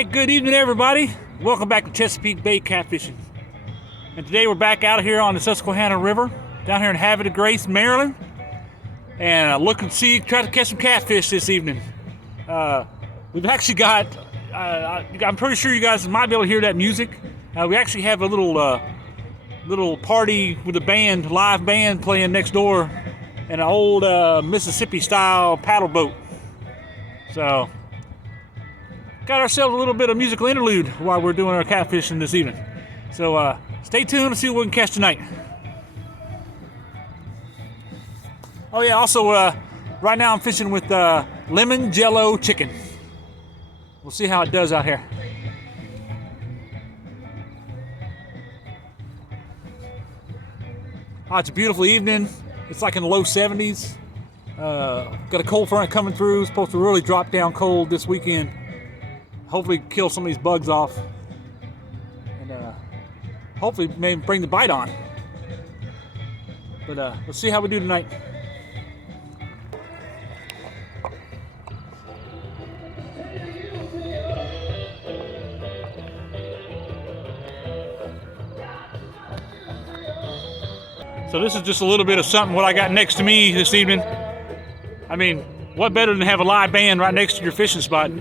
right, good evening, everybody. Welcome back to Chesapeake Bay Catfishing. And today we're back out here on the Susquehanna River, down here in Havre de Grace, Maryland. And looking to see, try to catch some catfish this evening. We've actually got, I'm pretty sure you guys might be able to hear that music. We actually have a little party with a band, live band playing next door, and an old Mississippi-style paddle boat. So, got ourselves a little bit of musical interlude while we're doing our catfishing this evening. So stay tuned and see what we can catch tonight. Oh yeah, also right now I'm fishing with lemon jello chicken. We'll see how it does out here. Oh, it's a beautiful evening. It's like in the low 70s. Got a cold front coming through. It's supposed to really drop down cold this weekend. Hopefully kill some of these bugs off. And hopefully maybe bring the bite on. But let's see how we do tonight. So this is just a little bit of something what I got next to me this evening. I mean, what better than have a live band right next to your fishing spot?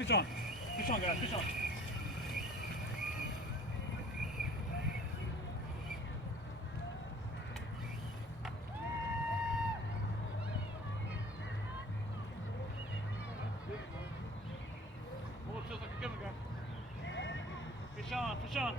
Fish on, guys, fish on. Oh, it feels like a good one, guys. Fish on, fish on.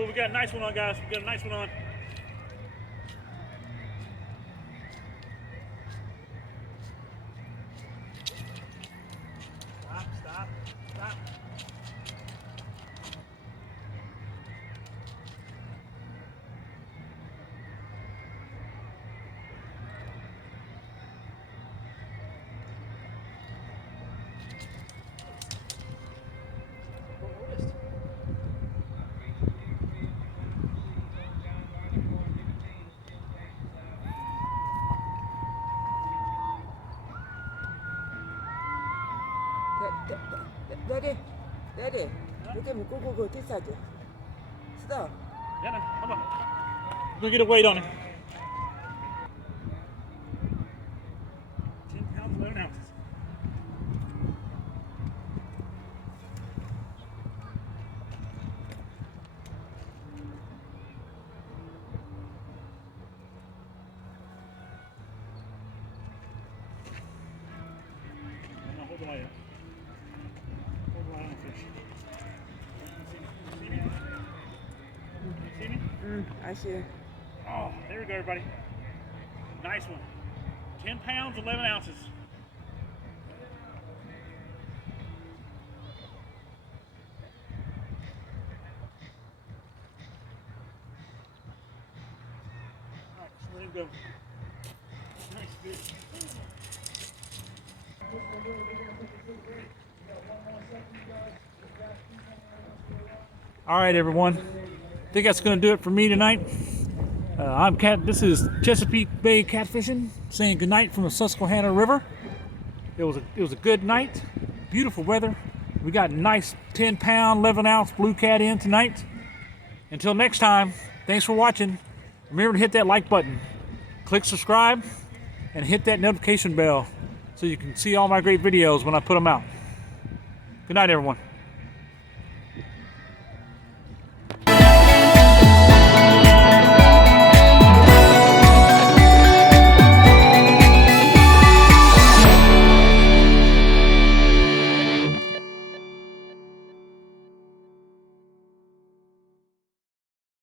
Oh, we got a nice one on, guys. We got a nice one on. Stop. Daddy, Daddy, look at me. Go. This side. Stop. Yeah, no, come on. We're gonna get a weight on it. 10 pounds, 11 ounces. Hold the light up. Hold the light on the fish. See me? See me? I see. Oh, there we go, everybody. Nice one. 10 pounds, 11 ounces. All right, so let him go. Nice fish. All right, everyone. I think that's going to do it for me tonight. This is Chesapeake Bay Catfishing, saying goodnight from the Susquehanna River. It was a good night, beautiful weather. We got nice 10-pound, 11-ounce blue cat in tonight. Until next time, thanks for watching. Remember to hit that like button, click subscribe, and hit that notification bell so you can see all my great videos when I put them out. Good night, everyone.